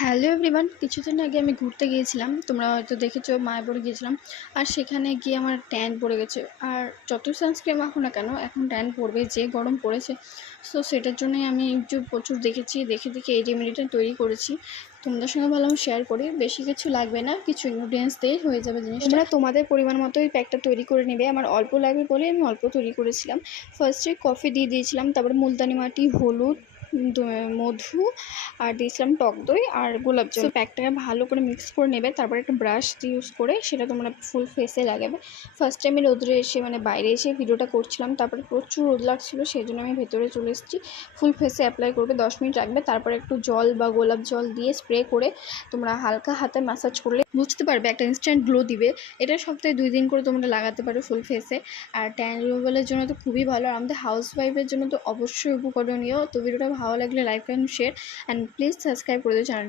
Hello everyone, কিছুদিন আগে আমি ঘুরতে গিয়েছিলাম। তোমরা হয়তো দেখেছো, মায়াপুরে গিয়েছিলাম। আর সেখানে গিয়ে আমার ট্যান পড়ে গেছে। আর যতই সানস্ক্রিন মাখো না কেন, এখন ট্যান পড়বে, যে গরম পড়েছে। সো সেটার জন্যই আমি ইউটিউব প্রচুর দেখেছি, দেখে দেখে এই রেমেডিটা তৈরি করেছি। তোমাদের সঙ্গে ভাবলাম শেয়ার করি। বেশি কিছু লাগবে না, কিছু ইনগ্রিডিয়েন্টস দিয়েই হয়ে যাবে জিনিসটা। তোমরা তোমাদের পরিমাণ মতোই প্যাকটা তৈরি করে নেবে। আমার অল্প লাগবে বলে আমি অল্প তৈরি করেছিলাম। ফার্স্টে কফি দিয়ে দিয়েছিলাম, তারপরে মুলতানি মাটি, হলুদ, মধু, আর দিয়েছিলাম টক দই আর গোলাপ জল। প্যাকটাকে ভালো করে মিক্স করে নেবে। তারপরে একটা ব্রাশ ইউজ করে সেটা তোমরা ফুল ফেসে লাগাবে। ফার্স্ট টাইমে রোদ্রে এসে বাইরে এসে ভিডিওটা করছিলাম, তারপরে প্রচুর রোদ লাগছিলো, সেই জন্য আমি ভেতরে চলে এসেছি। ফুল ফেসে অ্যাপ্লাই করবে, 10 মিনিট রাখবে। তারপরে একটু জল বা গোলাপ জল দিয়ে স্প্রে করে তোমরা হালকা হাতে ম্যাসাজ করলে বুঝতে পারবে একটা ইনস্ট্যান্ট গ্লো দিবে। এটা সপ্তাহে 2 দিন করে তোমরা লাগাতে পারো ফুল ফেসে। আর ট্যান রিমুভালের জন্য তো খুবই ভালো, আর আমাদের হাউস ওয়াইফের জন্য তো অবশ্যই উপকরণীয়। তো ভিডিওটা ভালো লাগলে like and share, and please subscribe করে দিও চ্যানেল।